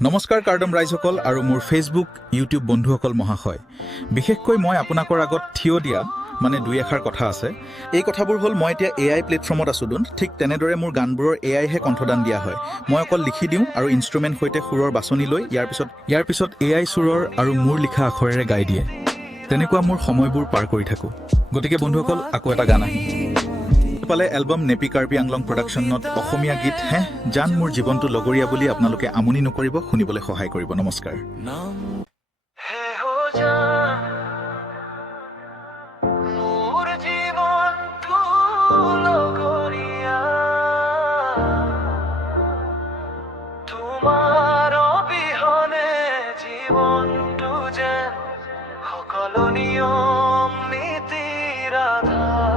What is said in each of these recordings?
নমস্কাৰ কাৰ্ডম ৰাইজসকল আৰু মোৰ ফেচবুক ইউটিউব বন্ধুসকল মহাশয়। বিশেষকৈ মই আপোনাকৰ আগত থিয় দিয়া মানে দুই এষাৰ কথা আছে। এই কথাবোৰ হ'ল মই এতিয়া AI প্লেটফৰ্মত আছোঁ ঠিক তেনেদৰে মোৰ গানবোৰৰ AIহে কণ্ঠদান দিয়া হয়। মই অকল লিখি দিওঁ আৰু ইনষ্ট্ৰুমেণ্ট সৈতে সুৰৰ বাছনি লৈ ইয়াৰ পিছত AI সুৰৰ আৰু মোৰ লিখা আখৰেৰে গাই দিয়ে। তেনেকুৱা মোৰ সময়বোৰ পাৰ কৰি থাকোঁ। গতিকে বন্ধুসকল আকৌ এটা গান আহি পালে এলবাম নেপি কাৰ্বি আংলং প্ৰডাকশ্যনত অসমীয়া গীত জান মোৰ জীৱনটো লগৰীয়া বুলি আপোনালোকে আমনি নকৰিব, শুনিবলৈ সহায় কৰিব। নমস্কাৰ। তোমাৰ অবিহনে জীৱনটো যেন সকলো নিয়ম নীতিৰ আধাৰ।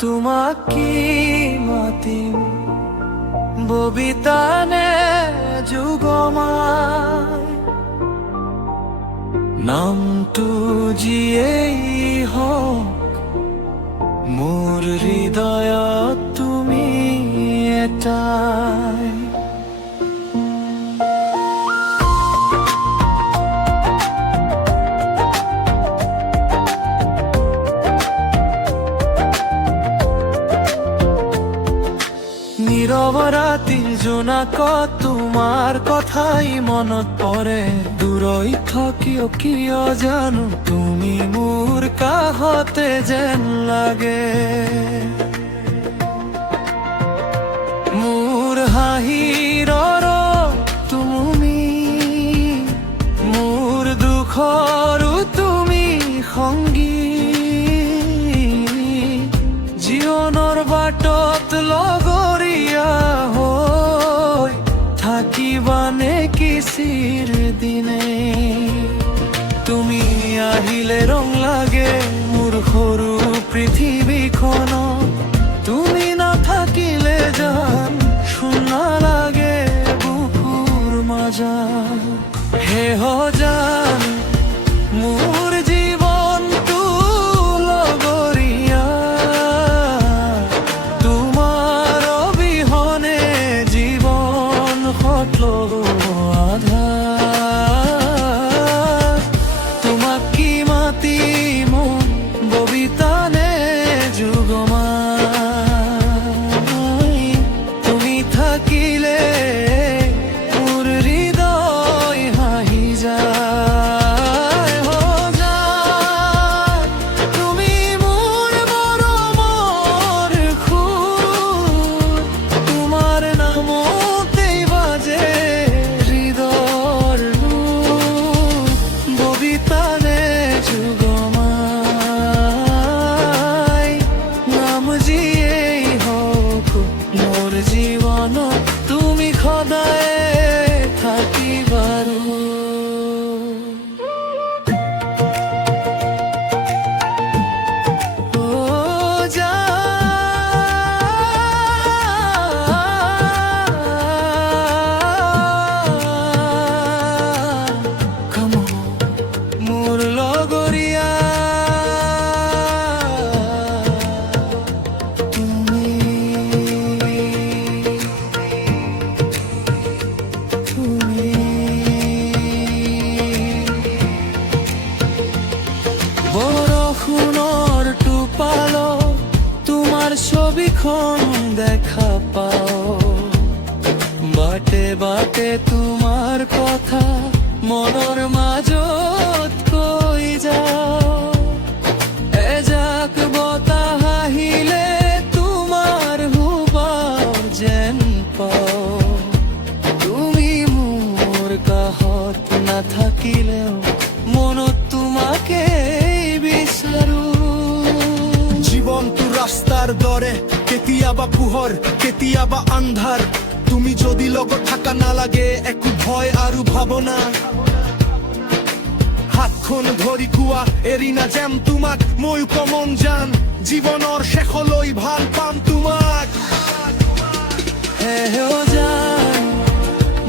তোমাক কি মাতিম ববিতানে যুগমাই, নামটো যিয়েই হওক মোৰ হৃদয়ত তুমি এটাই। নীরব রাতির জোনাকত তোমাৰ কথাই মনত পৰে। দূৰৈ থাকিও কিয় জানো তুমি মোৰ কাষতে যেন লাগে। মোৰ হাঁহিৰ তুমি, মোৰ দুখৰো তুমি সংগী। জীৱনৰ বাটত লগৰীয়া হৈ থাকিবানে কি চিৰদিনে। তুমি আহিলে ৰং লাগে মোৰ সৰু পৃথিৱীখন, তুমি নাথাকিলে জান শূন্য লাগে বুকুৰ মাজত। হে জান মোৰ জীৱনটো লগৰীয়া, তোমাৰ অবিহনে জীৱন সকলো আধাৰ। তোমাক কি মাতিম ববিতানে যুগমাই, তুমি থাকিলে মোৰ হৃদয় হাঁহি যায়। তুমি মোৰ মৰমৰ সুৰ, তোমাৰ নামতেই বাজে হৃদয়ৰ লুৰ। ববিতানে যুগমাই, নাম যিয়েই হওক মোৰ জীৱনত তুমি সদায় থাকিবাৰু। মোৰ লগৰীয়া তুমি, বৰষুণৰ টোপালত তোমাৰ ছবিখন দেখা পাওঁ। বাটে বাটে তোমাৰ কথা মনৰ মাজত কৈ যাওঁ। এজাক বতাহ আহিলে তোমাৰ হুবাৰ যেন পাওঁ। তুমি মোৰ কাষত নাথাকিলেও মনত তোমাকে বিচাৰো। জীৱনটো ৰাস্তাৰ দৰে, কেতিয়াবা পোহৰ কেতিয়াবা আন্ধাৰ। তুমি যদি লগত থাকা নালাগে একো ভয় আৰু ভাৱনা। হাতখন ধৰি কোৱা এৰি নাযাম তোমাক, ময়ো কমন জান জীৱনৰ শেষলৈ ভাল পাম তোমাক। হে জান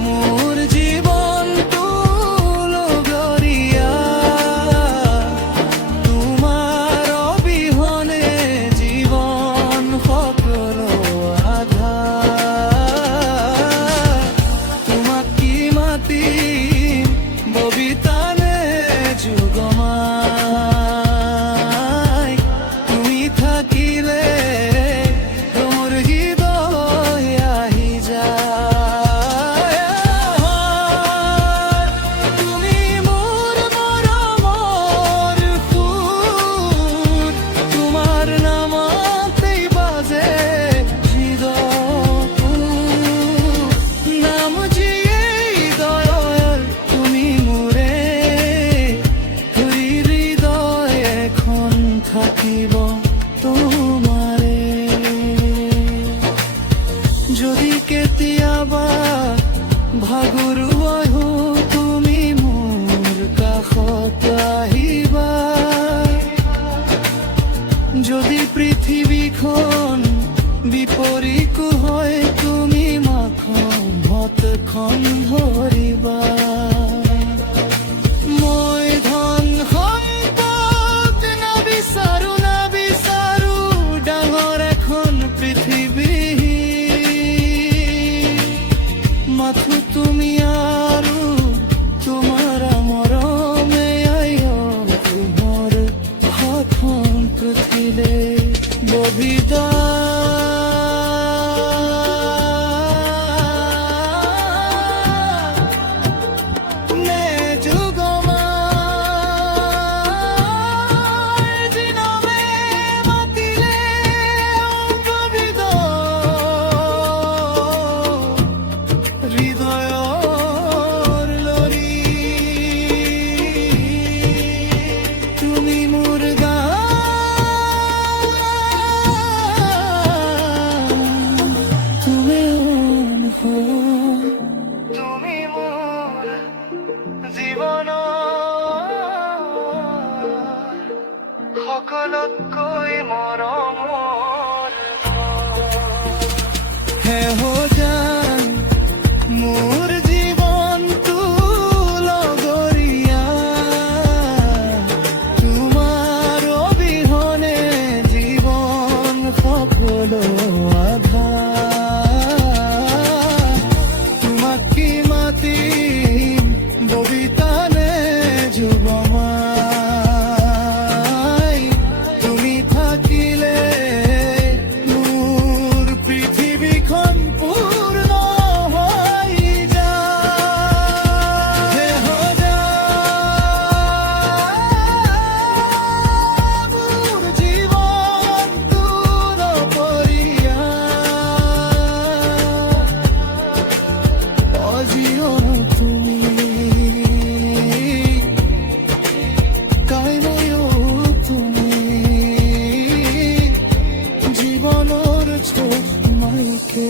মোৰ জীৱনটো লগৰীয়া, তোমাৰ অবিহনে জীৱন সকলো আধাৰ। তোমাক কি মাতি ববিতানে যুগমাই তুমি থাকিলে তোর হৃদয় আহি যায় তুমি মোর মৰমৰ সুৰ তোমাৰ নামতেই বাজে নাম জিয়েই দয়াল তুমি মোৰে হৃদয় এখন থাকিব তোমাৰে যদি কেতিয়াবা ভাগৰুৱা হওঁ তুমি মোৰ কাষত আহিবা যদি পৃথিৱীখন বিপৰীকো হয় তুমি মাখন হাতখন ধৰিবা মই ধন সম্পদ নাবিচাৰো ডাঙৰ এখন পৃথিৱী মাথো তুমি আৰু তোমাৰ মৰমে তোমাৰ হাতখন পৃথিৱী ববিতা নে যুগমাই দিনমে মাতিলে ববিতা হৃদয়ৰ লৰি তুমি মোৰ তুমি মোৰ জীৱনৰ সকলোতকৈ মৰমৰ হে হো জান মোৰ জীৱনটো লগৰীয়া তোমাৰ অবিহনে জীৱন সকলো আধাৰ তোমাক কি মাতিম ববিতানে যুগমাই তুমি থাকিলে মোৰ পৃথিৱীখন পূৰ্ণ হৈ যায় হে সদা মোৰ জীৱনটো নপৰীয়া অজিয়ন তুমি কাইময়ো তুমি জীৱনৰ চোখ মাইকে